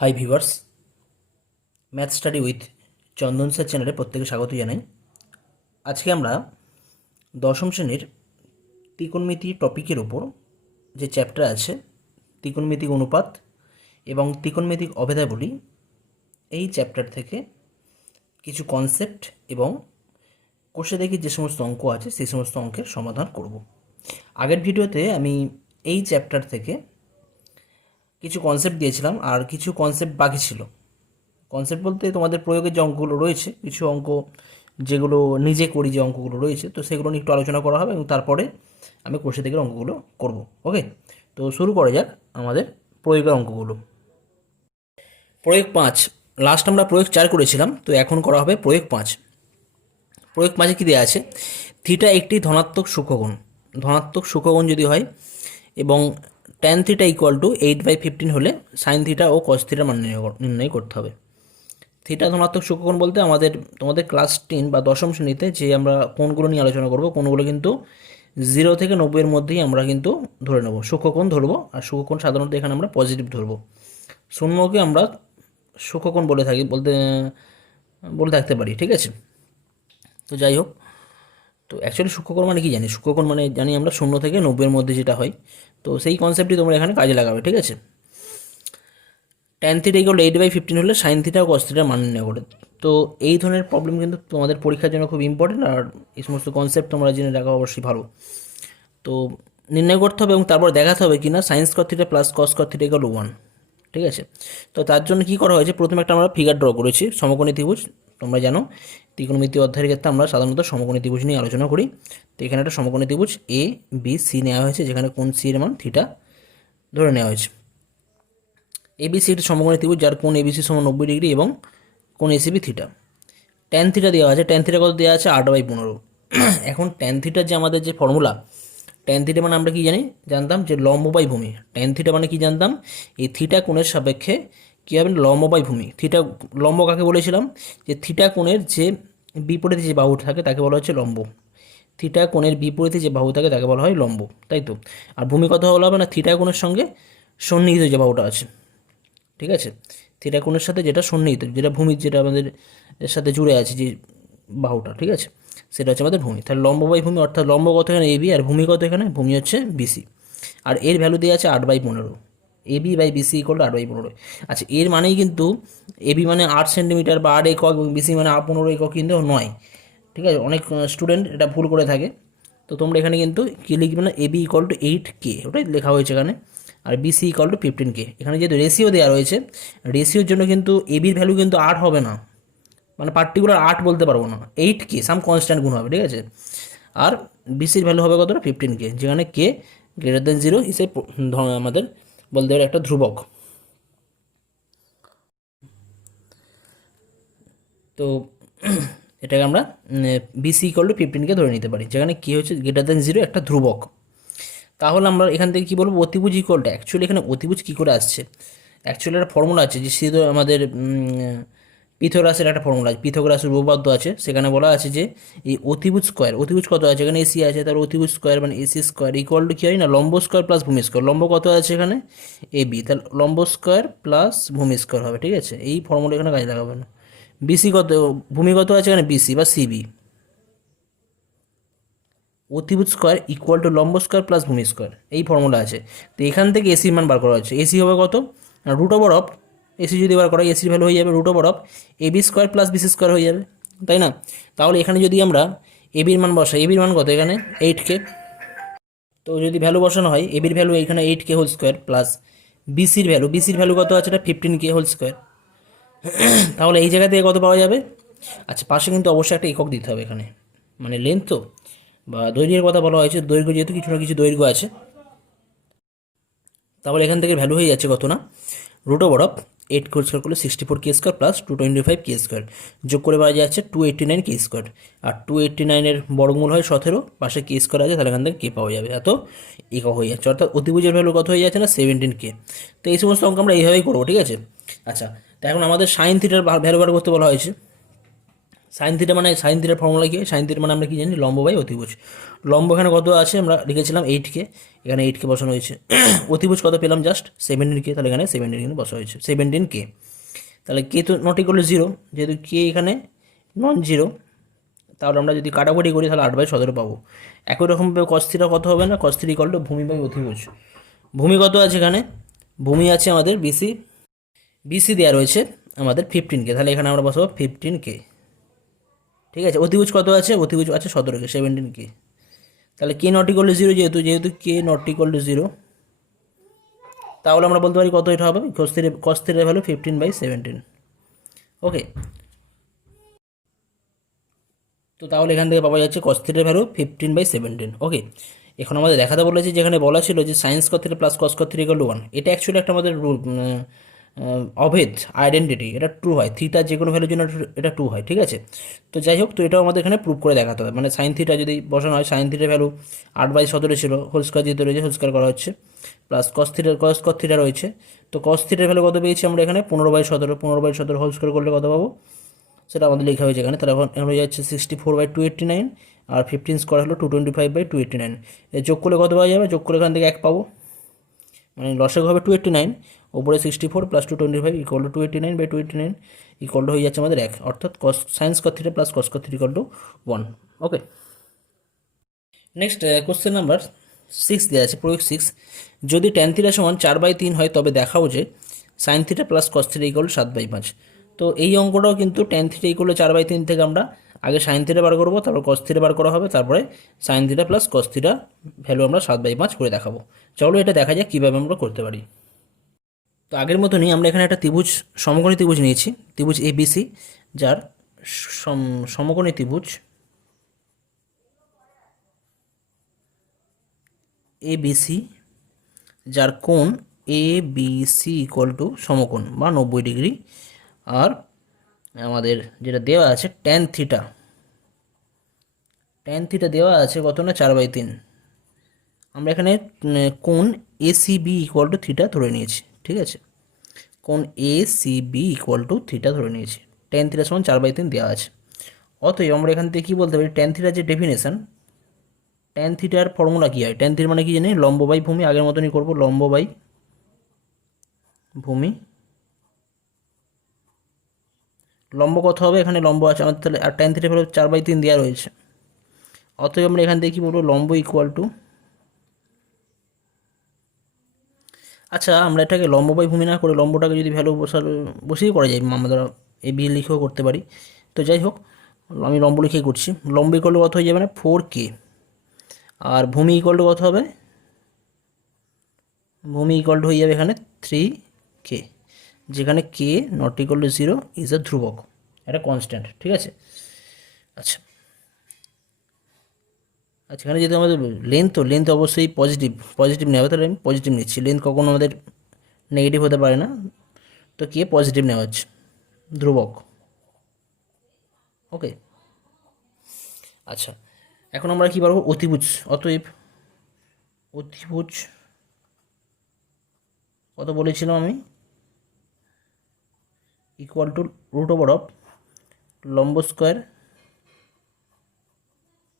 Hi viewers, math study with Chandan sir চ্যানেলে প্রত্যেকে স্বাগত জানাই। আজকে আমরা দশম শ্রেণীর ত্রিকোণমিতি টপিকের ওপর যে চ্যাপ্টার আছে ত্রিকোণমিতিক অনুপাত এবং ত্রিকোণমিতিক অভেদাবলী, এই চ্যাপ্টার থেকে কিছু কনসেপ্ট এবং কোষে দেখি যে সমস্ত অঙ্ক আছে সেই সমস্ত অঙ্কের সমাধান করব। আগের ভিডিওতে আমি এই চ্যাপ্টার থেকে কিছু কনসেপ্ট দিয়েছিলাম আর কিছু কনসেপ্ট বাকি ছিল। কনসেপ্ট বলতে তোমাদের প্রয়োগের যে অঙ্কগুলো রয়েছে, কিছু অঙ্ক যেগুলো নিজে করি যে অঙ্কগুলো রয়েছে, তো সেগুলো নিয়ে একটু আলোচনা করা হবে এবং তারপরে আমি কোষে থেকে অঙ্কগুলো করব। ওকে, তো শুরু করা যাক আমাদের প্রয়োগের অঙ্কগুলো। প্রয়োগ 5, লাস্ট আমরা প্রয়োগ 4 করেছিলাম, তো এখন করা হবে প্রয়োগ 5। প্রয়োগ 5-এ কী দেওয়া আছে? থিটা একটি ধনাত্মক সূক্ষ্মকোণ। ধনাত্মক সূক্ষ্মকোণ যদি হয় এবং ট্যান থিটা ইকুয়াল টু 8/15 হলে সাইন থিটা ও কস থিটার মান নির্ণয় করতে হবে। থিটা ধনাত্মক সূক্ষ্মকোণ বলতে তোমাদের ক্লাস 10 বা দশম শ্রেণীতে যে আমরা কোণগুলো নিয়ে আলোচনা করব, কোণগুলো কিন্তু 0 থেকে 90-এর মধ্যেই আমরা কিন্তু ধরে নেব, সূক্ষ্মকোণ ধরবো। আর সূক্ষ্মকোণ সাধারণত এখানে আমরা পজিটিভ ধরবো, শূন্যকে আমরা সূক্ষ্মকোণ বলে থাকতে পারি, ঠিক আছে? তো যাই হোক, তো অ্যাকচুয়ালি সূক্ষ্মকোণ মানে কি জানি? সূক্ষ্মকোণ মানে জানি আমরা 0 থেকে 90-এর মধ্যে যেটা হয়, তো সেই কনসেপ্টই তোমরা এখানে কাজে লাগাবে, ঠিক আছে? ট্যান থিটা ইকুয়াল 8/15 হলে সাইন থিটা ও কস থিটার মান নির্ণয় করে। তো এই ধরনের প্রবলেম কিন্তু তোমাদের পরীক্ষার জন্য খুব ইম্পর্টেন্ট, আর এই সমস্ত কনসেপ্ট তোমরা জেনে রাখা অবশ্যই ভালো। তো নির্ণয় করতে হবে এবং তারপর দেখাতে হবে কিনা sine square theta plus cos square theta equal 1, ঠিক আছে? তো তার জন্য কী করা হয়েছে, প্রথমে একটা আমরা ফিগার ড্র করেছি, সমকোণী ত্রিভুজ। তোমরা জানো ত্রিকোণমিতি অধ্যায়ের ক্ষেত্রে আমরা সাধারণত সমকোণী ত্রিভুজ নিয়ে আলোচনা করি। তো এখানে একটা সমকোণী ত্রিভুজ এ বি সি নেওয়া হয়েছে, যেখানে কোণ সি এর মান থিটা ধরে নেওয়া হয়েছে। এবিসি একটি সমকোণী ত্রিভুজ যার কোণ এবিসি সমান 90 ডিগ্রি এবং কোণ এসিবি থিটা। ট্যান থিটা দেওয়া আছে, ট্যান থিটা কত দেওয়া আছে? 8/15। এখন ট্যান থিটার যে আমাদের যে ফর্মুলা, ট্যান থিটা মানে আমরা কি জানতাম যে লম্ব বাই ভূমি। ট্যান থিটা মানে কি জানতাম? এই থিটা কোণের সাপেক্ষে কী হবে? লম্ব বাই ভূমি। থিটা লম্ব কাকে বলেছিলাম? যে থিটা কোণের যে বিপরীতে যে বাহু থাকে তাকে বলা হচ্ছে লম্ব। থিটা কোণের বিপরীতে যে বাহু থাকে তাকে বলা হয় লম্ব, তাই তো? আর ভূমি কত হলো হবে না? থিটা কোণের সঙ্গে সন্নিহিত যে বাহুটা আছে, ঠিক আছে? থিটা কোণের সাথে যেটা সন্নিহিত, যেটা ভূমির যেটা আমাদের সাথে জুড়ে আছে যে বাহুটা, ঠিক আছে, সেটা হচ্ছে আমাদের ভূমি। তাহলে লম্ব বাই ভূমি, অর্থাৎ লম্ব কত এখানে? এবি, আর ভূমি কত এখানে? ভূমি হচ্ছে বিসি। আর এর ভ্যালু দিয়ে আছে 8/15। AB by BC equal to 8/15। আচ্ছা, এর মানেই কিন্তু এবি মানে 8 সেন্টিমিটার বা 8 একক এবং বিসি মানে 15 একক কিন্তু নয়, ঠিক আছে? অনেক স্টুডেন্ট এটা ভুল করে থাকে। তো তোমরা এখানে কিন্তু কী লিখবে না, এবি ইকুয়াল টু 8K, ওটাই লেখা হয়েছে এখানে। আর বিসি ইকুয়াল টু 15K। এখানে যেহেতু রেশিও দেওয়া রয়েছে, রেশিওর জন্য কিন্তু এবির ভ্যালু কিন্তু 8 হবে না, মানে পার্টিকুলার 8 বলতে পারবো না, 8K সাম কনস্ট্যান্ট গুণ হবে, ঠিক আছে? আর বিসির ভ্যালু হবে কতটা? 15K, যেখানে কে গ্রেটার দেন 0 হিসেবে আমাদের বলতে গেলে একটা ধ্রুবক। তো এটাকে আমরা বিসি ইকুয়াল টু 15K ধরে নিতে পারি, যেখানে কি হচ্ছে গ্রেটার দেন 0 একটা ধ্রুবক। তাহলে আমরা এখান থেকে কী বলবো? অতিভুজ ইকুয়াল টু, অ্যাকচুয়ালি এখানে অতিভুজ কী করে আসছে? অ্যাকচুয়ালি একটা ফর্মুলা আছে, যে শুধু আমাদের পিথাগোরাসের একটা ফর্মুলা আছে, পিথাগোরাসের উপপাদ্য আছে, সেখানে বলা আছে যে এই অতিভুজ স্কোয়ার, অতিভুজ কত আছে এখানে? এসি আছে, তার অতিভুজ স্কোয়ার মানে এসি স্কোয়ার ইকুয়াল টু কী হয় না? লম্ব স্কোয়ার প্লাস ভূমি স্কোয়ার। লম্ব কত আছে এখানে? এবি, তাহলে লম্ব স্কোয়ার প্লাস ভূমি স্কোয়ার হবে, ঠিক আছে? এই ফর্মুলা এখানে কাজে লাগাবে না। বিসি কত, ভূমি কত আছে এখানে? বিসি বা সিবি। অতিভুজ স্কোয়ার ইকুয়াল টু লম্ব স্কোয়ার প্লাস ভূমি স্কোয়ার, এই ফর্মুলা আছে। তো এখান থেকে এসির মান বার করা হচ্ছে। এসি হবে কত? রুট ওভার অফ, এসি যদি বার করা, এসির ভ্যালু হয়ে যাবে root over of AB square plus BC square হয়ে যাবে, তাই না? তাহলে এখানে যদি আমরা এবির মান বসাই, এবির মান কত এখানে? 8K। তো যদি ভ্যালু বসানো হয়, এবির ভ্যালু এখানে 8K হোল স্কোয়ার প্লাস বিসির ভ্যালু কত আছে? এটা 15K হোল স্কোয়ার। তাহলে এই জায়গা থেকে কত পাওয়া যাবে? আচ্ছা, পাশে কিন্তু অবশ্যই একটা একক দিতে হবে এখানে, মানে লেন্থ তো বা দৈর্ঘ্যের কথা বলা হয়েছে, দৈর্ঘ্য যেহেতু কিছু না কিছু দৈর্ঘ্য আছে, তাহলে এখান থেকে ভ্যালু হয়ে যাচ্ছে কত না? রুট ওভার অফ 8 স্কোয়ার করলে 64K square plus 225K square, যোগ করে পাওয়া যাচ্ছে 289K স্কোয়ার। আর 289-এর বর্গমূল হয় 17, পাশে K স্কোয়ার আছে, তাহলে এখান থেকে কে পাওয়া যাবে? এত একক হয়ে যাচ্ছে, অর্থাৎ অতিভুজের ভ্যালু কত হয়ে যাচ্ছে না? 17K। তো এই সমস্ত অঙ্ক আমরা এইভাবেই করবো, ঠিক আছে? আচ্ছা, তো এখন আমাদের সাইন থিটার ভ্যালু বার করতে বলা হয়েছে। সাইন থিটা মানে সাইন থিটার ফর্মুলা কি? সাইন থিটা মানে আমরা কি জানি? লম্ব বাই অতিভুজ। লম্ব এখানে কত আছে? আমরা লিখেছিলাম 8K, এখানে 8K বসানো হয়েছে। অতিভুজ কত পেলাম? জাস্ট 17K, তাহলে এখানে 17 বসানো হয়েছে, 17K। তাহলে কে তো নট ইকুয়াল টু 0, যেহেতু কে এখানে নন জিরো, তাহলে আমরা যদি কাটাকুটি করি তাহলে 8/17 পাবো। একই রকমভাবে cos থিটা কত হবে না? cos থিটা ইকুয়াল টু ভূমি বাই অতিভুজ। ভূমি কত আছে এখানে? ভূমি আছে আমাদের বিসি, বিসি দেওয়া রয়েছে আমাদের 15K, তাহলে এখানে আমরা বসাবো 15K। ঠিক আছে, অতিভুজ কত আছে? অতিভুজ আছে 17K, 17K। তাহলে কে নট ইকুয়াল টু 0, যেহেতু কে নট ইকুয়াল টু 0, তাহলে আমরা বলতে পারি কত এটা হবে? cos থিটার ভ্যালু 15/17। ওকে, তো তাহলে এখান থেকে পাওয়া যাচ্ছে cos থিটার ভ্যালু 15/17। ওকে, এখন আমাদের দেখাতে বলেছে, যেখানে বলা ছিল যে science cos theta plus cos theta equal to 1, এটা অ্যাকচুয়ালি একটা আমাদের অভেদ আইডেন্টিটি, এটা ট্রু হয়, থিটা যে কোনো ভ্যালুর জন্য এটা ট্রু হয়। ঠিক আছে, তো যাই হোক, তো এটাও আমাদের এখানে প্রুভ করে দেখাতে হবে। মানে সাইন থিটা যদি বসানো হয়, সাইন থিটার ভ্যালু 8/17 ছিল, হোল স্কোয়ার যেহেতু রয়েছে হোল স্কোয়ার করা হচ্ছে, প্লাস cos থিটা রয়েছে, তো cos থিটার ভ্যালু কত পেয়েছি আমরা এখানে? 15/17, 15/17 হোল স্কোয়ার করলে কত পাবো? সেটা আমাদের লেখা হয়েছে এখানে। তাহলে এখন হয়ে যাচ্ছে 64/289, আর 15 স্কোয়ার হলো 225/289। যোগ করলে কত পাওয়া যাবে? যোগ করলে এখান থেকে 1 পাবো, মানে লসক হবে 289, ওপরে 64 plus 225 equal to 289/289 equal to হয়ে যাচ্ছে আমাদের 1, অর্থাৎ science cos theta plus cos theta equal to 1। Okay, next question number 6 দেওয়া আছে, প্রয়োগ 6। যদি ট্যান থিটা সমান 4/3 হয় তবে দেখাও যে sine theta plus cos theta equal 7/5। তো এই অঙ্কটাও কিন্তু ট্যান থিটা ইকুয়াল 4/3 থেকে আমরা আগে সাইন থিটা বার করবো, তারপর cos থিটা বার করা হবে, তারপরে sine theta plus cos theta value আমরা 7/5 করে দেখাবো। চলো এটা দেখা যাক কীভাবে আমরা করতে পারি। তো আগের মতনই আমরা এখানে একটা ত্রিভুজ, সমকোণী ত্রিভুজ নিয়েছি, ত্রিভুজ ABC, যার সমকোণী ত্রিভুজ ABC, যার কোণ ABC ইকুয়াল টু সমকোণ বা 90 ডিগ্রি। আর আমাদের যেটা দেওয়া আছে ট্যান থিটা, ট্যান থিটা দেওয়া আছে কত না? 4/3। আমরা এখানে কোণ ACB ইকুয়াল টু থিটা ধরে নিয়েছি। ঠিক আছে, কোণ ACB ইকুয়াল টু থিটা ধরে নিয়েছি, ট্যান থিটা সমান 4/3 দেওয়া আছে। অতএব আমরা এখান থেকে কী বলতে পারি? ট্যান থিটার যে ডেফিনেশন, ট্যান থিটার ফর্মুলা কী হয়? ট্যান থিটা মানে কি জানি? লম্ব বাই ভূমি, আগের মতনই করবো, লম্ব বাই ভূমি। লম্ব কত হবে? এখানে লম্ব আছে আমাদের, তাহলে আর ট্যান থিটা হলো 4/3 দেওয়া রয়েছে। অতএব আমরা এখান থেকে কী বলবো? লম্ব ইকুয়াল টু, আচ্ছা আমরা এটাকে লম্ব বাই ভূমি না করে লম্বটাকে যদি ভ্যালু বসিয়ে করা যায়, আমরা এ বি লিখেও করতে পারি। তো যাই হোক, আমি লম্ব লিখেই করছি। লম্ব ইকুয়াল টু কত হয়ে যাবে না? 4K। আর ভূমি ইকুয়াল টু কত হবে? ভূমি ইকুয়াল টু হয়ে যাবে এখানে 3K, যেখানে K not equal to 0 is a ধ্রুবক, এটা কনস্ট্যান্ট। ঠিক আছে, আচ্ছা আচ্ছা, এখানে যেহেতু আমাদের লেন্থ, তো লেন্থ অবশ্যই পজিটিভ নেওয়া, তাহলে আমি পজিটিভ নিচ্ছি। লেন্থ কখনো আমাদের নেগেটিভ হতে পারে না, তো কে পজিটিভ নেওয়া হচ্ছে, ধ্রুবক। ওকে, আচ্ছা এখন আমরা কী পারবো? অতিভুজ। অতএব অতিভুজ কত বলেছিলাম আমি? Equal to root over of লম্ব স্কোয়ার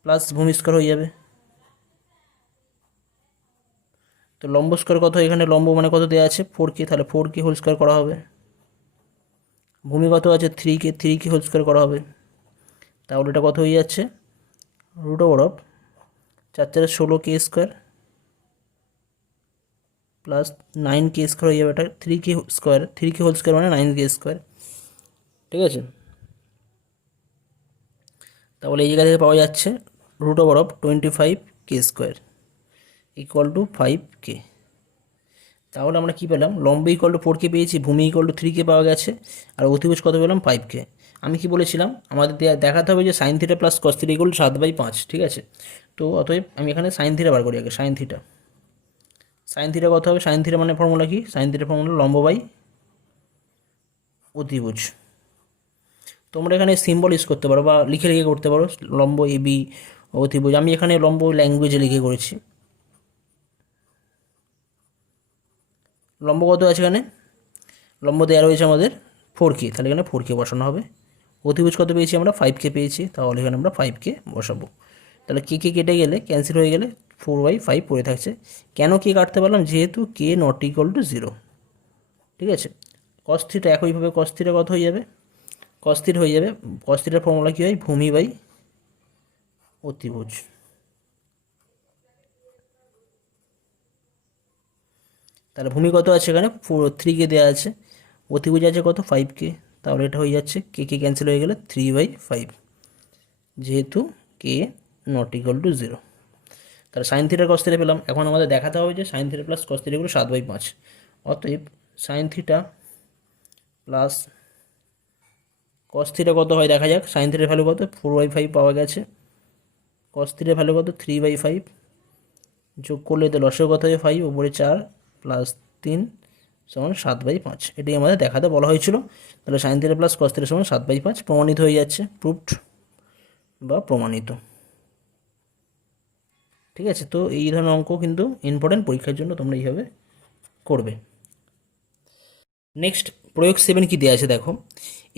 প্লাস ভূমি স্কোয়ার হয়ে যাবে। তো লম্ব স্কোয়ার কত? এখানে লম্ব মানে কত দেওয়া আছে? 4K, তাহলে 4K হোল স্কোয়ার করা হবে। ভূমি কত আছে? 3K হোল স্কোয়ার করা হবে। তাহলে এটা কত হয়ে যাচ্ছে? Root over of 4×4 16K square প্লাস 9K স্কোয়ার হয়ে যাবে। এটা 3K হোল স্কোয়ার মানে 9K স্কোয়ার। ঠিক আছে, তাহলে এই জায়গা থেকে পাওয়া যাচ্ছে root over of 25K square equal to 5K। তাহলে আমরা কী পেলাম? লম্ব ইকুয়াল টু 4K পেয়েছি, ভূমি ইকুয়াল টু 3K পাওয়া গেছে, আর অতিভুজ কত পেলাম? 5K। আমি কি বলেছিলাম? আমাদের দেখাতে হবে যে sine theta plus cos theta equal 7/5। ঠিক আছে, তো অতএব আমি এখানে সাইন থিটা বার করি আগে। সাইন থিটা কত হবে? সাইন থিটা মানে ফর্মুলা কি? সাইন থিটা ফর্মুলা লম্ব বাই অতিভুজ। তোমরা এখানে সিম্বল ইউজ করতে পারো বা লিখে লিখে করতে পারো, লম্ব AB অতিভুজ। আমি এখানে লম্ব ল্যাঙ্গুয়েজে লিখে করেছি। লম্ব কত আছে এখানে? লম্ব দেওয়া রয়েছে আমাদের 4K, তাহলে এখানে 4K বসানো হবে। অতিভুজ কত পেয়েছি আমরা 5k পেয়েছি, তাহলে এখানে আমরা 5k বসাবো। তাহলে কে কেটে গেলে ক্যান্সেল হয়ে গেলে 4/5 পড়ে থাকছে। কেন কে কাটতে পারলাম? যেহেতু কে নট ইকুয়াল টু 0। ঠিক আছে, cos θ একইভাবে cos θ কত হয়ে যাবে? cos θ হয়ে যাবে, cos θ ফর্মুলা কী হয়? ভূমি বাই অতিভুজ। তাহলে ভূমি কত আছে এখানে? 3k দেওয়া আছে, অতিভুজ আছে কত? 5k। তাহলে এটা হয়ে যাচ্ছে কে কে ক্যান্সেল হয়ে গেলে 3/5, যেহেতু কে নট ইকুয়াল টু 0। তাহলে সাইন থিটা কস থিটা পেলাম। এখন আমাদের দেখাতে হবে যে sine theta plus cos theta এগুলো 7/5। অতএব sine theta plus cos theta কত হয় দেখা যাক। সাইন থিটার ভ্যালু কত? 4/5 পাওয়া গেছে। কস থিটার ভ্যালু কত? 3/5। যোগ করলে তো লসের কত হবে? 5 ওপরে 4 প্লাস 3 সমান 7/5। এটাই আমাদের দেখাতে বলা হয়েছিল। তাহলে sine theta plus cos theta সমান 7/5 প্রমাণিত হয়ে যাচ্ছে, প্রুভড বা প্রমাণিত। ঠিক আছে, তো এই ধরনের অঙ্ক কিন্তু ইম্পর্টেন্ট, পরীক্ষার জন্য তোমরা এইভাবে করবে। নেক্সট প্রয়োগ 7 কি দেওয়া আছে দেখো।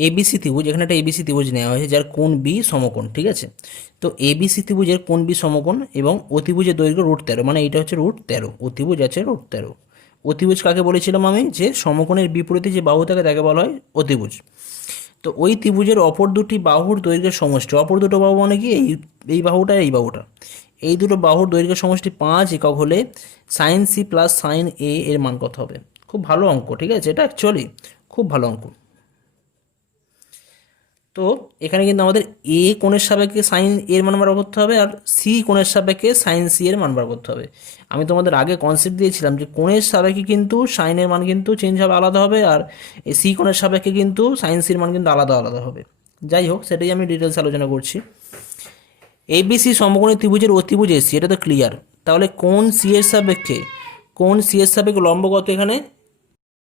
এবিসি ত্রিভুজ, এখানে একটা এবিসি ত্রিভুজ নেওয়া হয়েছে যার কোণ বি সমকোণ। ঠিক আছে, তো এবিসি ত্রিভুজের কোণ বি সমকোণ এবং অতিভুজের দৈর্ঘ্য √13, মানে এইটা হচ্ছে √13, অতিভুজ আছে √13। অতিভুজ কাকে বলেছিলাম আমি? যে সমকোণের বিপরীতে যে বাহু থাকে তাকে বলা হয় অতিভুজ। তো ওই ত্রিভুজের অপর দুটি বাহুর দৈর্ঘ্যের সমষ্টি, অপর দুটো বাহু মানে কি? এই বাহুটা এই বাহুটা, এই দুটো বাহুর দৈর্ঘ্যের সমষ্টি 5 একক হলে সাইন সি প্লাস সাইন এ এর মান কত হবে? খুব ভালো অঙ্ক। ঠিক আছে, এটা অ্যাকচুয়ালি খুব ভালো অঙ্ক। তো এখানে কিন্তু আমাদের এ কোণের সাপেক্ষে সাইন এর মান বার করতে হবে, আর সি কোণের সাপেক্ষে সাইন সি এর মান বার করতে হবে। আমি তোমাদের আগে কনসেপ্ট দিয়েছিলাম যে কোণের সাপেক্ষে কিন্তু সাইনের মান কিন্তু চেঞ্জ হবে, আলাদা হবে, আর এই সি কোণের সাপেক্ষে কিন্তু সাইন সির মান কিন্তু আলাদা আলাদা হবে। যাই হোক, সেটাই আমি ডিটেলস আলোচনা করছি। এবিসি সমকোণী ত্রিভুজের অতিভুজ এসি, এটা তো ক্লিয়ার। তাহলে কোণ সি এর সাপেক্ষে, কোণ সি এর সাপেক্ষে লম্ব কত? এখানে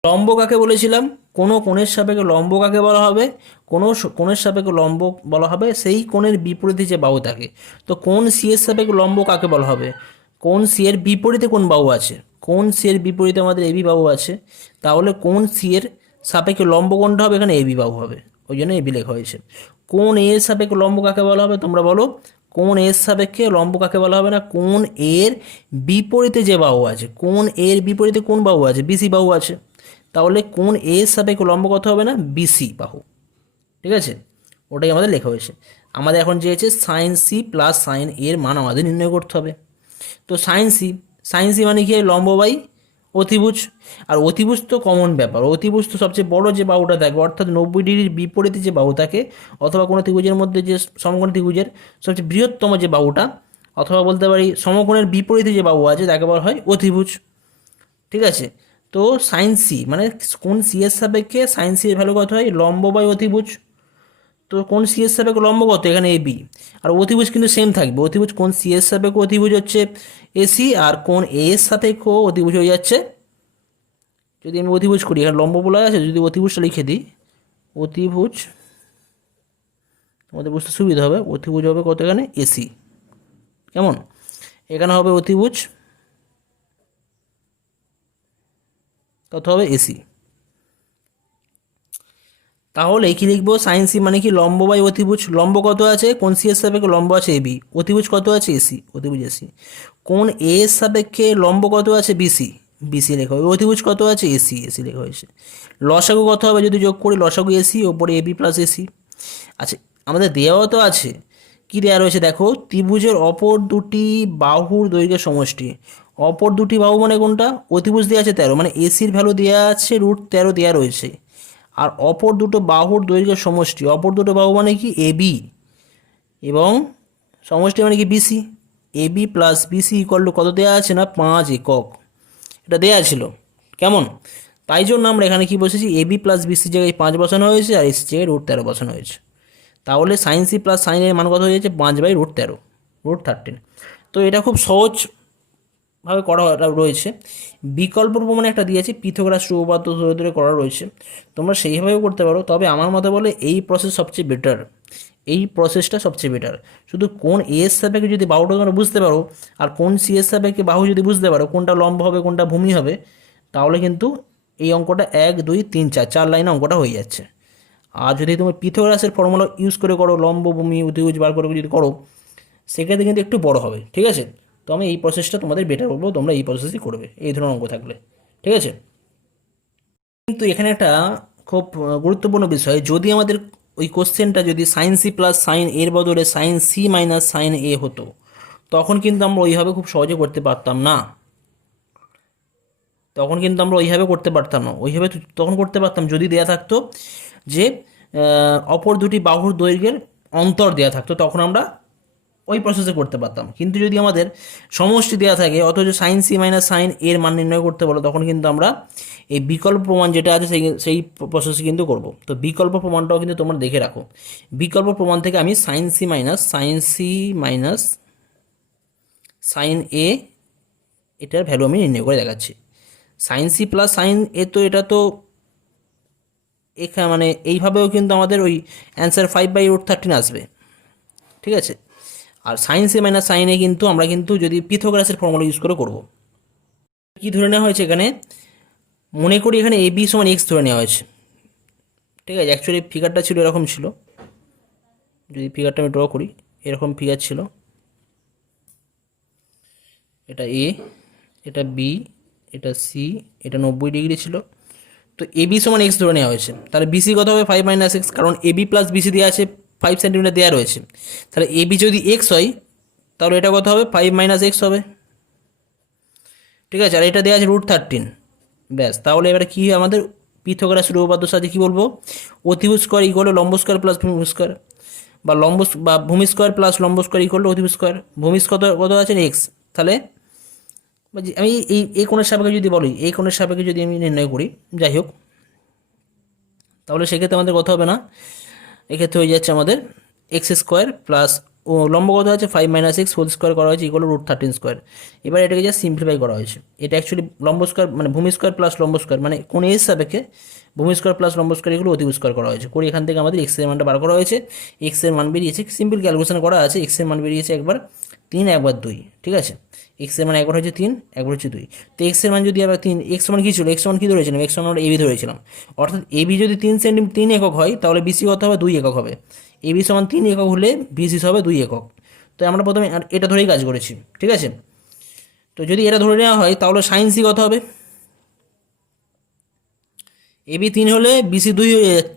লম্ব কাকে বলেছিলাম? কোনো কোণের সাপেক্ষে লম্ব কাকে বলা হবে? কোনো কোণের সাপেক্ষে লম্ব বলা হবে সেই কোণের বিপরীতে যে বাহু থাকে। তো কোণ সি এর সাপেক্ষে লম্ব কাকে বলা হবে? কোণ সি এর বিপরীতে কোন বাহু আছে? কোণ সি এর বিপরীতে আমাদের এবি বাহু আছে। তাহলে কোণ সি এর সাপেক্ষে লম্ব কোণটা হবে? এখানে এবি বাহু হবে, ওই জন্য এবি লেখা হয়েছে। কোণ এ এর সাপেক্ষে লম্ব কাকে বলা হবে? তোমরা বলো, কোণ এর সাপেক্ষে লম্ব কাকে বলা হবে? না, কোণ এর বিপরীতে যে বাহু আছে। কোণ এর বিপরীতে কোন বাহু আছে? বিসি বাহু আছে। তাহলে কোণ এ এর সাপেক্ষে লম্ব কত হবে? না, বিসি বাহু। ঠিক আছে, ওটাই আমাদের লেখা হয়েছে। আমাদের এখন যে হচ্ছে সাইন সি প্লাস সাইন এর মান আমাদের নির্ণয় করতে হবে। তো সাইন সি মানে কি? লম্ব বাই অতিভুজ। আর অতিভুজ তো কমন ব্যাপার, অতিভুজ তো সবচেয়ে বড় যে বাহুটা থাকে, অর্থাৎ 90 ডিগ্রির বিপরীতে যে বাহু থাকে, অথবা কোনো ত্রিভুজের মধ্যে যে সমকোণ ত্রিভুজের সবচেয়ে বৃহত্তম যে বাহুটা, অথবা বলতে পারি সমকোণের বিপরীতে যে বাহু আছে তাকে বলা হয় অতিভুজ। ঠিক আছে, তো সাইন সি মানে কোণ সি এর সাপেক্ষে সাইন সি এর ভ্যালু কত হয়? লম্ব বাই অতিভুজ। তো কোণ সি এর সাপেক্ষে লম্ব কত? এখানে এ বি। আর অতিভুজ কিন্তু সেম থাকবে, অতিভুজ কোণ সি এর সাপেক্ষে অতিভুজ হচ্ছে এসি, আর কোণ এ এর সাপেক্ষে অতিভুজ হয়ে যাচ্ছে, যদি আমি অতিভুজ করি, এখানে লম্ব বলা আছে, যদি অতিভুজটা লিখে দিই, অতিভুজ তোমাদের বুঝতে সুবিধা হবে, অতিভুজ হবে কত? এখানে এসি। কেমন? এখানে হবে অতিভুজ কত হবে? এসি। তাহলে কি লিখবো? সাইন সি মানে কি? লম্ব বাই অতিভুজ। লম্ব কত আছে? কোণ সি এর সাপেক্ষে লম্ব আছে এবি, অতিভুজ কত আছে? এসি, অতিভুজ এসি। কোণ এ এর সাপেক্ষে লম্ব কত আছে? বিসি, বিসি লেখা হবে। অতিভুজ কত আছে? এসি, এসি লেখা হয়েছে। লসাগু কত হবে যদি যোগ করি? লসাগু এসি ওপরে এবি প্লাস এসি। আচ্ছা, আমাদের দেওয়া তো আছে, কি দেওয়া রয়েছে দেখো, ত্রিভুজের অপর দুটি বাহুর দৈর্ঘ্যের সমষ্টি। অপর দুটি বাহু মানে কোনটা? অতিভুজ দেওয়া আছে 13, মানে এসির ভ্যালু দেওয়া আছে √13 দেওয়া রয়েছে। আর অপর দুটো বাহুর দৈর্ঘ্যের সমষ্টি, অপর দুটো বাহু মানে কি? এবি, এবং সমষ্টি মানে কি? BC. AB plus BC equal to কত দেওয়া আছে? না 5 একক, এটা দেওয়া ছিল। কেমন? তাই জন্য আমরা এখানে কি বসেছি? এবি প্লাস বিসির জায়গায় 5 বসানো হয়েছে, আর এসির জায়গায় √13 বসানো হয়েছে। তাহলে সাইন সি প্লাস সাইন এর মান কত হয়ে যাচ্ছে? 5/√13, √13। তো এটা খুব সহজভাবে করা রয়েছে। বিকল্প প্রমাণে একটা দিয়েছি, পিথাগোরাস উপপাদ্য ধরে ধরে করা রয়েছে, তোমরা সেইভাবেও করতে পারো। তবে আমার মতে বলে এই প্রসেস সবচেয়ে বেটার, এই প্রসেসটা সবচেয়ে বেটার। শুধু কোণ এ এর সাপেক্ষে যদি বাহুটা তোমরা বুঝতে পারো, আর কোণ সি এর সাপেক্ষে বাহু যদি বুঝতে পারো, কোনটা লম্ব হবে কোনটা ভূমি হবে, তাহলে কিন্তু এই অঙ্কটা 1 2 3 4 লাইনে অঙ্কটা হয়ে যাচ্ছে। আর যদি তুমি পিথাগোরাসের ফর্মুলা ইউজ করে করো, লম্ব ভূমি অতিভুজ বার করে যদি করো, সেক্ষেত্রে কিন্তু একটু বড় হবে, ঠিক আছে। তো আমি এই প্রসেসটা তোমাদের বেটার বলবো, তোমরা এই প্রসেসই করবে এই ধরনের অঙ্ক থাকলে, ঠিক আছে। কিন্তু এখানে একটা খুব গুরুত্বপূর্ণ বিষয়, যদি আমাদের ওই কোশ্চেনটা যদি সাইন সি প্লাস সাইন এর বদলে সাইন সি মাইনাস সাইন এ হতো, তখন কিন্তু আমরা ওইভাবে খুব সহজে করতে পারতাম না। ওইভাবে তখন করতে পারতাম যদি দেয়া থাকতো যে অপর দুটি বাহুর দৈর্ঘ্যের অন্তর দেয়া থাকতো, তখন আমরা ওই প্রসেসে করতে পারতাম। কিন্তু যদি আমাদের সমষ্টি দেওয়া থাকে অথচ সাইন সি মাইনাস সাইন এর মান নির্ণয় করতে বলো, তখন কিন্তু আমরা এই বিকল্প প্রমাণ যেটা আছে সেই প্রসেসে কিন্তু করব। তো বিকল্প প্রমাণটাও কিন্তু তোমরা দেখে রাখো। বিকল্প প্রমাণ থেকে আমি সাইন সি মাইনাস সাইন এ এটার ভ্যালু আমি নির্ণয় করে দেখাচ্ছি। সাইন সি প্লাস সাইন এ, তো এটা তো এখানে মানে এইভাবেও কিন্তু আমাদের ওই অ্যান্সার 5/√13 আসবে, ঠিক আছে। আর সাইন সি মাইনাস সাইন এ কিন্তু আমরা কিন্তু যদি পিথাগোরাসের ফর্মুলা ইউজ করে করব। কী ধরে নেওয়া হয়েছে এখানে, মনে করি এখানে এ বি সমান এক্স ধরে নেওয়া হয়েছে, ঠিক আছে। অ্যাকচুয়ালি ফিগারটা ছিল এরকম ছিল, যদি ফিগারটা আমি ড্র করি, এরকম ফিগার ছিল, এটা এ, এটা বি, এটা সি, এটা 90 ডিগ্রি ছিল। তো এ বি সমান এক্স ধরে নেওয়া হয়েছে, তাহলে বিসি কত হবে 5 - x, কারণ এ বি প্লাস বিসি দেওয়া আছে 5 সেন্টিমিটার দেওয়া রয়েছে, তাহলে এ বি যদি এক্স হয় তাহলে এটা কত হবে 5 - x হবে, ঠিক আছে। আর এটা দেওয়া আছে √13, ব্যাস। তাহলে এবারে কী আমাদের পিথাগোরাসের উপপাদ্য সাহায্যে কী বলবো, অতিভুজ স্কোয়ার ইকুয়াল লম্ব স্কোয়ার প্লাস ভূমি স্কোয়ার, বা ভূমি স্কোয়ার প্লাস লম্ব স্কোয়ার ইকুয়াল অতিভুজ স্কোয়ার। ভূমি কত আছে এক্স, তাহলে আমি এই কোণের সাপেক্ষে যদি বলি, এই কোণের সাপেক্ষে যদি আমি নির্ণয় করি, যাই হোক, তাহলে সেক্ষেত্রে আমাদের কথা হবে না, এক্ষেত্রে হয়ে যাচ্ছে আমাদের x² প্লাস ও লম্ব কত আছে 5 - x হোল স্কোয়ার করা হয়েছে ইকুয়াল √13²। এবার এটাকে যা সিম্পলিফাই করা হয়েছে, এটা অ্যাকচুয়ালি লম্ব স্কোয়ার মানে ভূমি স্কোয়ার প্লাস লম্ব স্কোয়ার, মানে কোন এর সাপেক্ষে ভূমি স্কোয়ার প্লাস লম্ব স্কোয়ার এগুলো অতিভুজ স্কোয়ার করা হয়েছে করে, এখান থেকে আমাদের x এর মানটা বার করা হয়েছে। x এর মান বেরিয়েছে, সিম্পল ক্যালকুলেশন করা আছে, x এর মান বেরিয়েছে একবার 3 একবার 2, ঠিক আছে। x এর মান একবার হচ্ছে 3 একবার হচ্ছে 2, তো x এর মান যদি আবার 3, x মান কী ছিল, x মান কী ধরেছিলাম, x মান আমরা এবি ধরেছিলাম, অর্থাৎ এবি যদি 3 একক হয় তাহলে বিসি কত হবে 2 একক হবে। এবি সমান 3 একক হলে বিসি হবে 2 একক। তো আমরা প্রথমে এটা ধরেই কাজ করেছি, ঠিক আছে। তো যদি এটা ধরে নেওয়া হয় তাহলে সাইন সি কত হবে, এবি 3 হলে বিসি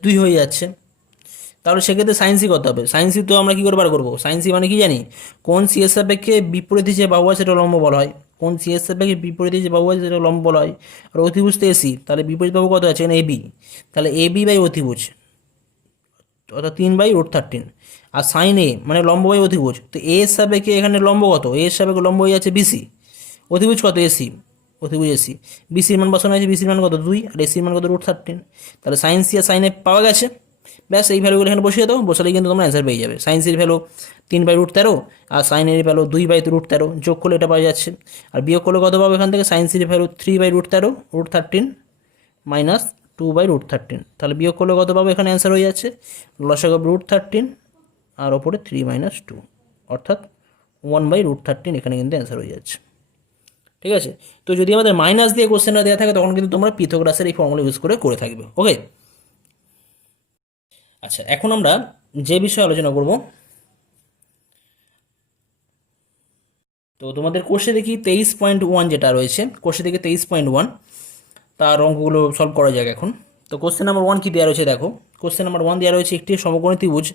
2 হয়ে যাচ্ছে, তাহলে সেক্ষেত্রে সাইন সি কত হবে। সাইন সি তো আমরা কী করে বার করবো, সাইন সি মানে কি জানি, কোন সি এর সাপেক্ষে বিপরীতে যে বাহু আছে সেটা লম্ব বলা হয়, কোন সি এর সাপেক্ষে বিপরীতে যে বাহু আছে সেটা লম্ব বলা হয়। আর অতিভুজ তো এসি, তাহলে বিপরীত বাহু কত আছে এখানে এবি, তাহলে এবি বাই অতিভুজ অর্থাৎ 3/√13। আর সাইন এ মানে লম্ব বাই অতিভুজ, তো এ এর সাপেক্ষে এখানে লম্ব কত, এ এর সাপেক্ষে লম্ব হয়ে যাচ্ছে বিসি, অতিভুজ কত এসি, অতিভুজ এসি, বিসির মান বসানো হয়েছে, বিসির মান কত 2 আর এসির মান কত √13, তাহলে সাইন সি আর সাইন এ পাওয়া গেছে। ব্যাস এই ভ্যালুগুলো এখানে বসিয়ে দাও, বসালেই কিন্তু তোমরা অ্যান্সার পেয়ে যাবে। সাইন সির ভ্যালু 3/√13 আর সাইন এর ভ্যালু 2/√13, যোগ করলে এটা পাওয়া যাচ্ছে। আর বিয়োগ করলে কত পাবো এখান থেকে, সাইন সির ভ্যালু 3/√13 মাইনাস 2/√13, তাহলে বিয়োগ করলে কত পাবো, এখানে অ্যান্সার হয়ে যাচ্ছে লসাগু √13 আর ওপরে 3 - 2 অর্থাৎ 1/√13, এখানে কিন্তু অ্যান্সার হয়ে যাচ্ছে, ঠিক আছে। তো যদি আমাদের মাইনাস দিয়ে কোশ্চেনটা দেওয়া থাকে তখন কিন্তু তোমরা পিথাগোরাসের এই ফর্মুলা ইউজ করে থাকবে, ওকে। আচ্ছা, এখন আমরা যে বিষয়ে আলোচনা করব, তো তোমাদের কোর্সে দেখি 23.1 যেটা রয়েছে, কোর্সে দেখি 23.1, তার অঙ্কগুলো সলভ করা যাক এখন। তো কোশ্চেন নাম্বার 1 কী দেওয়া রয়েছে দেখো, কোশ্চেন নাম্বার 1 দেওয়া রয়েছে একটি সমকোণী ত্রিভুজ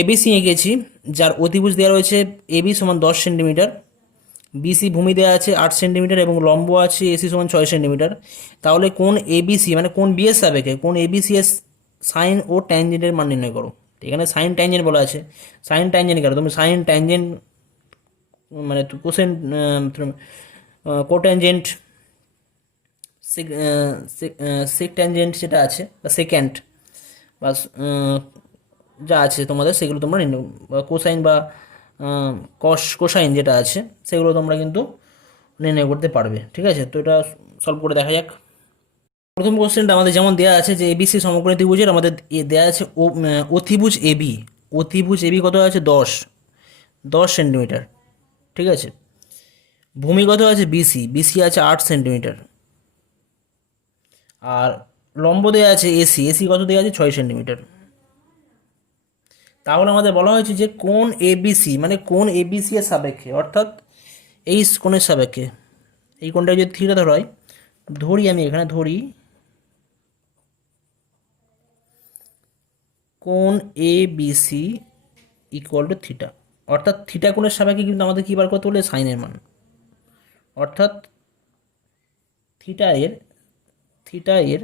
এবিসি এঁকেছি, যার অতিভুজ দেওয়া রয়েছে এবি সমান 10 সেন্টিমিটার, বিসি ভূমি দেওয়া আছে 8 সেন্টিমিটার এবং লম্ব আছে এসি সমান 6 সেন্টিমিটার। তাহলে কোন এবিসি মানে কোন বি এর সাপেক্ষে কোন এবিসি এর সাইন ও ট্যানজেন্টের মান নির্ণয় করো। এখানে সাইন ট্যানজেন্ট বলা আছে, সাইন ট্যানজেন্ট কেন, তুমি সাইন ট্যানজেন্ট মানে কোসেন কোট্যানজেন্ট সেক ট্যানজেন্ট যেটা আছে বা সেকেন্ড বা যা আছে তোমাদের সেগুলো তোমরা কোসাইন বা কোসাইন যেটা আছে সেগুলো তোমরা কিন্তু নির্ণয় করতে পারবে, ঠিক আছে। তো এটা সলভ করে দেখা যাক। প্রথম কোশ্চেনটা আমাদের যেমন দেওয়া আছে যে এবিসি সমকোণী ত্রিভুজের আমাদের দেওয়া আছে অতিভুজ এবি, অতিভুজ এবি কত আছে 10 সেন্টিমিটার, ঠিক আছে। ভূমি কত আছে বিসি, বিসি আছে 8 সেন্টিমিটার, আর লম্ব দেওয়া আছে এসি, এসি কত দেওয়া আছে 6 সেন্টিমিটার। তাহলে আমাদের বলা হয়েছে যে কোণ এবিসি, মানে কোণ এবিসি এর সাপেক্ষে, অর্থাৎ এই কোণের সাপেক্ষে, এই কোণটা যদি থিটা ধরা হয়, ধরি আমি এখানে ধরি কোণ এ বিসি ইকুয়াল টু থিটা, অর্থাৎ থিটা কোণের সাপেক্ষে কিন্তু আমাদের কী বার করতে বলে, সাইনের মান, অর্থাৎ থিটা এর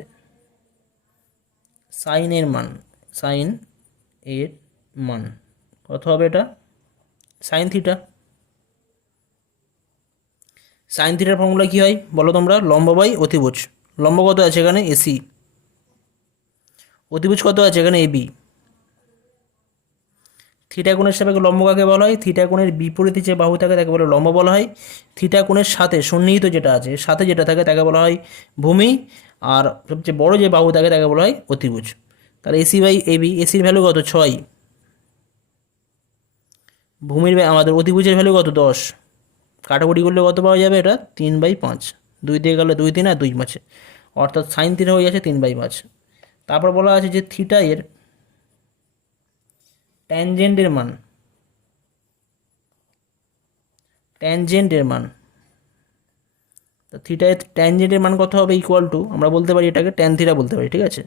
সাইনের মান, সাইন এর মান কত হবে, এটা সাইন থিটা। সাইন থিটার ফর্মুলা কী হয় বলো তোমরা, লম্ব বাই অতিভুজ। লম্ব কত আছে এখানে এসি, অতিভুজ কত আছে এখানে এবি। থিটা কোণের সাপেক্ষে লম্ব কাকে বলা হয়, থিটা কোণের বিপরীতে যে বাহু থাকে তাকে বলে লম্ব বলা হয়। থিটা কোণের সাথে সন্নিহিত যেটা আছে, সাথে যেটা থাকে তাকে বলা হয় ভূমি, আর সবচেয়ে বড় যে বাহু থাকে তাকে বলা হয় অতিভুজ। তাহলে এসি বাই এবি, এসির ভ্যালু কত 6, ভূমির আমাদের অতিভুজের ভ্যালু কত 10, কাটাকুটি করলে কত পাওয়া যাবে, এটা 3/5, 2 দিয়ে গেলে 2 3 আর 2 5, অর্থাৎ সাইন থিটা হয়ে যাচ্ছে 3/5। তারপর বলা আছে যে থিটা এর ট্যানজেন্টের মান, ট্যানজেন্টের মান, তো থিটা এর ট্যানজেন্টের মান কত হবে, ইকুয়াল টু আমরা বলতে পারি এটাকে ট্যান থিটা বলতে পারি, ঠিক আছে।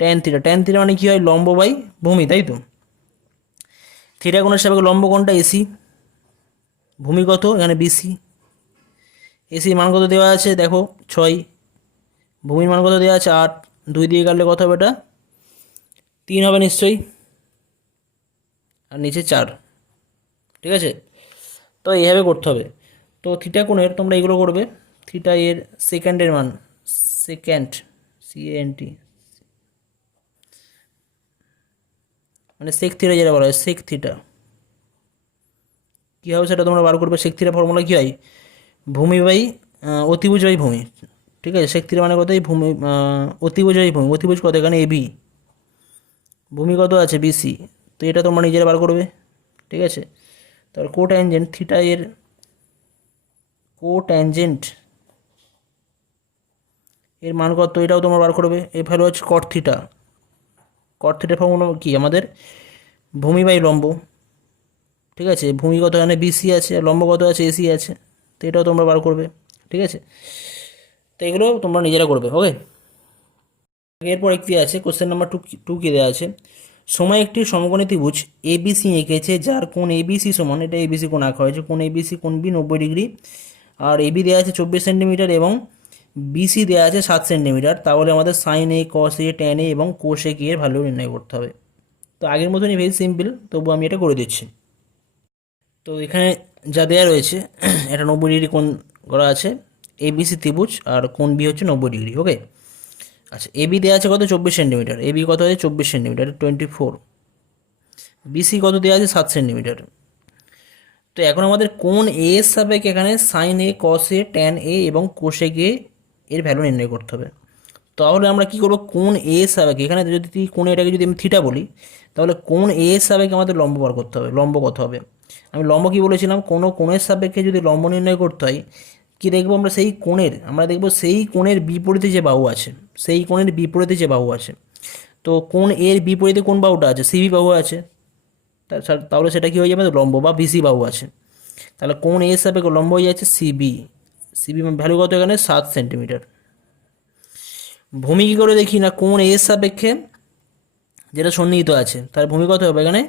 ট্যান থিটা, ট্যান থিটা মানে কী হয়, লম্ব বাই ভূমি, তাই তো। থিটা কোণের সাপেক্ষে লম্ব কোণটা এসি, ভূমি কত এখানে বিসি, এসির মান কত দেওয়া আছে দেখো 6, ভূমির মান কত দেওয়া আছে 8, 2 দিয়ে কাটলে কত হবে, এটা 3 হবে নিশ্চয়ই, আর নিচে 4, ঠিক আছে। তো এইভাবে করতে হবে। তো থিটা কোণের তোমরা এগুলো করবে, থিটা এর সেকেন্ডের মান, সেকেন্ড সিএনটি, মানে সেক থিটা যেটা বলা হয়, সেক থিটা কী হবে সেটা তোমরা বার করবে। সেক থিটা ফর্মুলা কী হয়, ভূমি বাই অতিভুজ বাই ভূমি, ঠিক আছে। সেক থিটা মানে কত, এই ভূমি অতিভুজ বাই ভূমি, অতিভুজ কত এখানে এবি, ভূমি কত আছে বিসি, তো এটা তোমরা নিজেরা বার করবে, ঠিক আছে। তারপর কোট্যানজেন্ট, থিটা এর কোট্যানজেন্ট এর মান কত, এটাও তোমরা বার করবে। এর ভ্যালু হচ্ছে কট থিটা, কট থিটার ফর্মুলা কি আমাদের, ভূমি বাই লম্ব, ঠিক আছে। ভূমি কত এখানে বিসি আছে, আর লম্ব কত আছে এসি আছে, তো এটাও তোমরা বার করবে, ঠিক আছে। তো এগুলো তোমরা নিজেরা করবে, ওকে। এরপর একটি আছে কোশ্চেন নাম্বার 2 কি দেওয়া আছে, সময় একটি সমকোণী ত্রিভুজ এবিসি এঁকেছে যার কোণ এবিসি সমান, এটা এবিসি কোণ আঁকা হয়েছে, কোণ এবিসি কোণ বি 90 ডিগ্রি, আর এবি দেওয়া আছে 24 সেন্টিমিটার এবং বিসি দেওয়া আছে 7 সেন্টিমিটার। তাহলে আমাদের sign A, cos A, tan A এবং কোসেক এর ভ্যালু নির্ণয় করতে হবে। তো আগের মতনই ভেরি সিম্পল, তবু আমি এটা করে দিচ্ছি। তো এখানে যা দেওয়া রয়েছে, এটা 90 ডিগ্রি কোণ করা আছে, এবিসি ত্রিভুজ, আর কোণ বি হচ্ছে 90 ডিগ্রি, ওকে। আচ্ছা, এবি দেওয়া আছে কত 24 সেন্টিমিটার, এবি কত আছে 24 সেন্টিমিটার 24, বিসি কত দেওয়া আছে 7 সেন্টিমিটার। তো এখন আমাদের কোণ এ এর সাপেক্ষে এখানে sign A, cos A, tan A এবং কোসেক এ এর ভ্যালু নির্ণয় করতে হবে। তাহলে আমরা কী করবো, কোণ এ এর সাপেক্ষে এখানে যদি কোণ এটাকে যদি আমি থিটা বলি, তাহলে কোণ এ এর সাপেক্ষে আমাদের লম্ব বার করতে হবে। লম্ব কত হবে, আমি লম্ব কী বলেছিলাম, কোনো কোণের সাপেক্ষে যদি লম্ব নির্ণয় করতে হয়, কী দেখবো আমরা, সেই কোণের, আমরা দেখবো সেই কোণের বিপরীতে যে বাহু আছে, সেই কোণের বিপরীতে যে বাহু আছে। তো কোণ এর বিপরীতে কোন বাহুটা আছে, সিবি বাহু আছে, তাহলে সেটা কী হয়ে যাবে, লম্ব বা বিসি বাহু আছে। তাহলে কোণ এর সাপেক্ষে লম্ব হয়ে যাচ্ছে সিবি, সিবি ভ্যালু কত এখানে 7 সেন্টিমিটার। ভূমি কী করে দেখি না, কোণ এর সাপেক্ষে যেটা সন্নিহিত আছে তার ভূমি কত হবে এখানে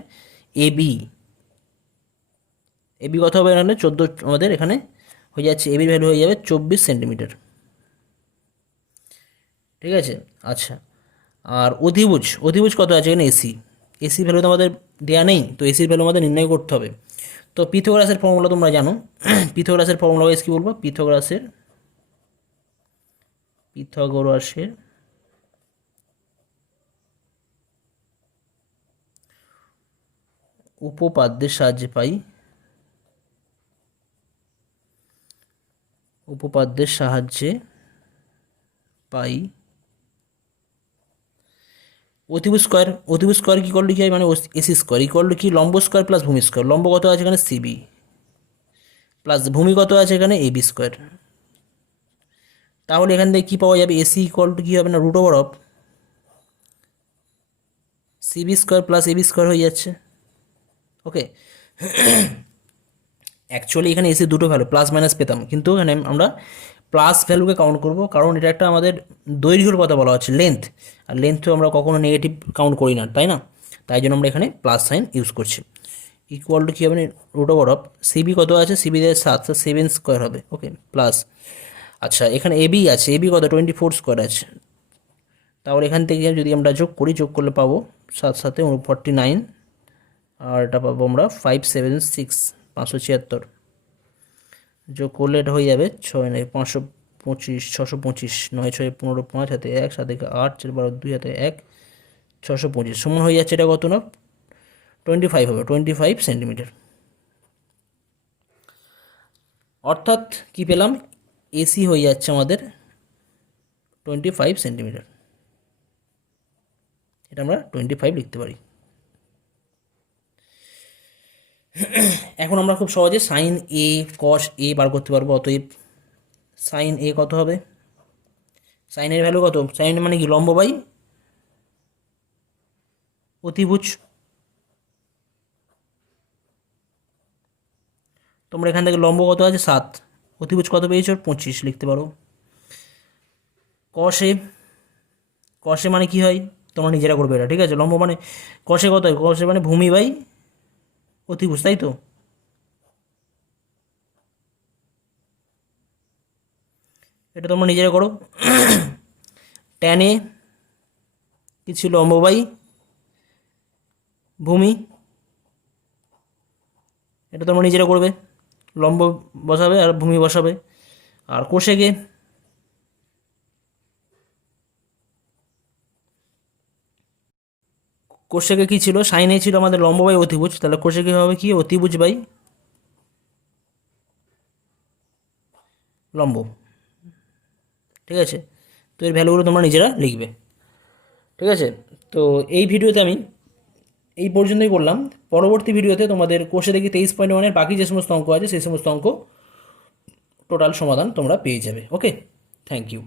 এবি, এবি কত হবে এখানে 14, আমাদের এখানে হয়ে যাচ্ছে এবির ভ্যালু হয়ে যাবে 24 সেন্টিমিটার, ঠিক আছে। আচ্ছা, আর অধিভুজ, অধিভুজ কত আছে এখানে এসি, এসি ভ্যালু তো আমাদের দেওয়া নেই, তো এসির ভ্যালু আমাদের নির্ণয় করতে হবে। তো পিথাগোরাসের ফর্মুলা তোমরা জানো, পিথাগোরাসের ফর্মুলা কী বলবো, পিথাগোরাসের উপপাদ্যের সাহায্যে পাই, উপপাদ্যের সাহায্যে পাই অতিভুজ স্কোয়ার, অতিভুজ স্কোয়ার কী করলে কী হয়, মানে এসি স্কোয়ার ইকুয়াল টু কি, লম্ব স্কোয়ার প্লাস ভূমি স্কোয়ার, লম্ব কত আছে এখানে সিবি প্লাস ভূমি কত আছে এখানে এবি স্কোয়ার। তাহলে এখান থেকে কী পাওয়া যাবে, এসি ইকুয়াল টু কী হবে না, root over of CB square plus AB square হয়ে যাচ্ছে। ওকে, অ্যাকচুয়ালি এখানে এসি দুটো ভ্যালু প্লাস মাইনাস পেতাম, কিন্তু এখানে আমরা প্লাস ভ্যালুকে কাউন্ট করব, কারণ এটা একটা আমাদের দৈর্ঘ্যের কথা বলা হচ্ছে, লেন্থ, আর লেন্থ তো আমরা কখনো নেগেটিভ কাউন্ট করি না, তাই না? তাই জন্য আমরা এখানে প্লাস সাইন ইউজ করছি। ইকুয়াল টু কী হবে, রুট ওভার অফ সিবি কত আছে, সিবি দিয়ে 7, 7 স্কোয়ার হবে। ওকে, প্লাস, আচ্ছা এখানে এবি আছে, এবি কত 24 স্কোয়ার আছে, তাহলে এখান থেকে যদি আমরা যোগ করি, যোগ করলে পাবো 7 7 49, আর এটা পাবো আমরা 576, 576, যোগ করলে এটা হয়ে যাবে 6 9 525, 625, 9 6 15, 5 হাতে 1, 7 8, 4 12, 2 হাতে 1, 625 সমান হয়ে যাচ্ছে এটা কত না 25 হবে, 25 সেন্টিমিটার। অর্থাৎ কি পেলাম, এসি হয়ে যাচ্ছে আমাদের 25 সেন্টিমিটার, এটা আমরা 25 লিখতে পারি। এখন আমরা খুব সহজে সাইন এ কস এ বার করতে পারবো। অতএব সাইন এ কত হবে, সাইনের ভ্যালু কত, সাইন মানে কি লম্ব বাই অতিভুজ। তোমরা এখান থেকে লম্ব কত আছে 7, অতিভুজ কত পেয়েছো 25 লিখতে পারো। কসে, কসে মানে কি হয় তোমরা নিজেরা করবে এটা, ঠিক আছে? লম্ব মানে কসে কত হয়, কসে মানে ভূমি বাই অতিভুজ, তাই তো? এটা তোমরা নিজেরা করো। ট্যান এ কি ছিল, লম্ব বাই ভূমি, এটা তোমরা নিজেরা করবে, লম্ব বসাবে আর ভূমি বসাবে। আর কোষেকে, কোষেকে কী ছিল, সাইনে ছিল আমাদের লম্ব বাই অতিভুজ, তাহলে কোষেকে হবে কি অতিভুজ বাই লম্ব, ঠিক আছে? তো এর ভ্যালুগুলো তোমরা নিজেরা লিখবে, ঠিক আছে? তো এই ভিডিওতে আমি এই পর্যন্তই করলাম। পরবর্তী ভিডিওতে তোমাদের কোষে দেখি 23.1-এর বাকি যে সমস্ত অঙ্ক আছে সেই সমস্ত অঙ্ক টোটাল সমাধান তোমরা পেয়ে যাবে। ওকে, থ্যাংক ইউ।